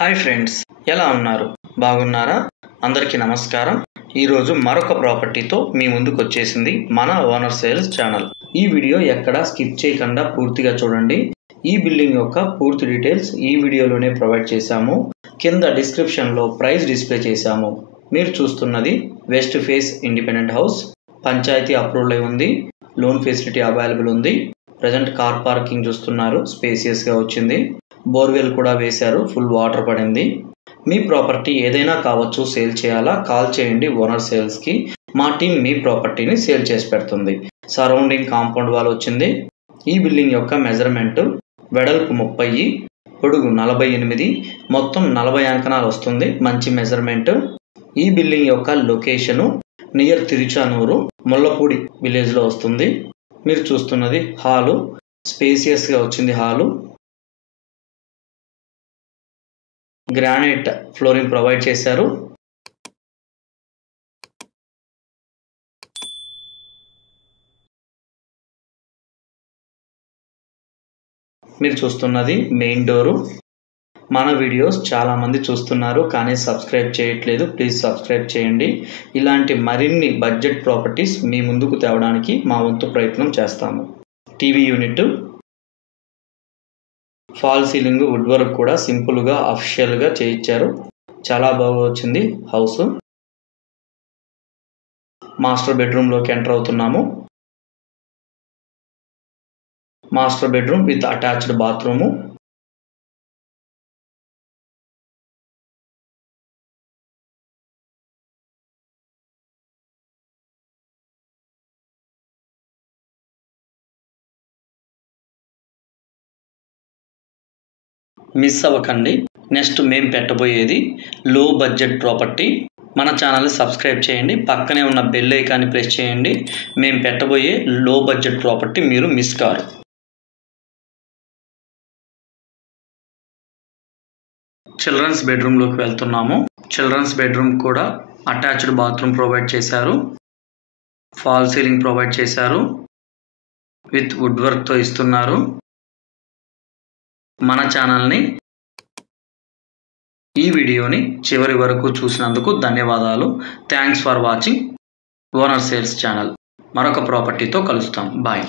Hi friends, ఎలా ఉన్నారు? బాగున్నారా? అందరికీ నమస్కారం. ఈరోజు మరొక ప్రాపర్టీతో మీ ముందుకు వచ్చేసింది మన ఓనర్ సేల్స్ ఛానల్. ఈ వీడియో ఎక్కడా స్కిప్ చేయకుండా పూర్తిగా చూడండి. ఈ బిల్డింగ్ యొక్క పూర్తి డీటెయిల్స్ ఈ వీడియోలోనే ప్రొవైడ్ చేశాము. కింద డిస్క్రిప్షన్లో ప్రైస్ డిస్ప్లే చేశాము. మీరు చూస్తున్నది west face independent house. Panchayati approval అయి ఉంది. లోన్ ఫెసిలిటీ అవైలబుల్ ఉంది. ప్రజెంట్ కార్ పార్కింగ్ చూస్తున్నారు, స్పేసియస్గా వచ్చింది. బోర్వెల్ కూడా వేశారు, ఫుల్ వాటర్ పడింది. మీ ప్రాపర్టీ ఏదైనా కావచ్చు, సేల్ చేయాలా? కాల్ చేయండి ఓనర్ సేల్స్కి. మా టీం మీ ప్రాపర్టీని సేల్ చేసి పెడుతుంది. సరౌండింగ్ కాంపౌండ్ వాల్ వచ్చింది. ఈ బిల్డింగ్ యొక్క మెజర్మెంట్ వెడల్పు 30, పొడుగు 48, మొత్తం 40 అంకణాలు వస్తుంది. మంచి మెజర్మెంట్. ఈ బిల్డింగ్ యొక్క లొకేషను నియర్ తిరుచానూరు, ముల్లపూడి విలేజ్లో వస్తుంది. మీరు చూస్తున్నది హాలు, స్పేసియస్గా వచ్చింది హాలు. గ్రానైట్ ఫ్లోరింగ్ ప్రొవైడ్ చేశారు. మీరు చూస్తున్నది మెయిన్ డోరు. మన వీడియోస్ చాలామంది చూస్తున్నారు కానీ సబ్స్క్రైబ్ చేయట్లేదు. ప్లీజ్ సబ్స్క్రైబ్ చేయండి. ఇలాంటి మరిన్ని బడ్జెట్ ప్రాపర్టీస్ మీ ముందుకు తేవడానికి మా వంతు ప్రయత్నం చేస్తాము. TV unit, fall ceiling, wood work కూడా సింపుల్గా అఫిషియల్గా చేయించారు. చాలా బాగా వచ్చింది హౌస్. మాస్టర్ బెడ్రూమ్లోకి ఎంటర్ అవుతున్నాము. Master bedroom with attached bathroom. Miss అవ్వకండి. నెక్స్ట్ మేము పెట్టబోయేది లో బడ్జెట్ ప్రాపర్టీ. మన ఛానల్ని సబ్స్క్రైబ్ చేయండి. పక్కనే ఉన్న బెల్ ఐకాన్ని ప్రెస్ చేయండి. మేము పెట్టబోయే లో బడ్జెట్ ప్రాపర్టీ మీరు మిస్ కారు. చిల్డ్రన్స్ బెడ్రూమ్లోకి వెళ్తున్నాము. చిల్డ్రన్స్ బెడ్రూమ్ కూడా అటాచ్డ్ బాత్రూమ్ ప్రొవైడ్ చేశారు. ఫాల్ సీలింగ్ ప్రొవైడ్ చేశారు. విత్ వుడ్ వర్క్తో ఇస్తున్నారు. మన ఛానల్ని, ఈ వీడియోని చివరి వరకు చూసినందుకు ధన్యవాదాలు. Thanks for watching owner sales channel. మరొక ప్రాపర్టీతో కలుస్తాం. బాయ్.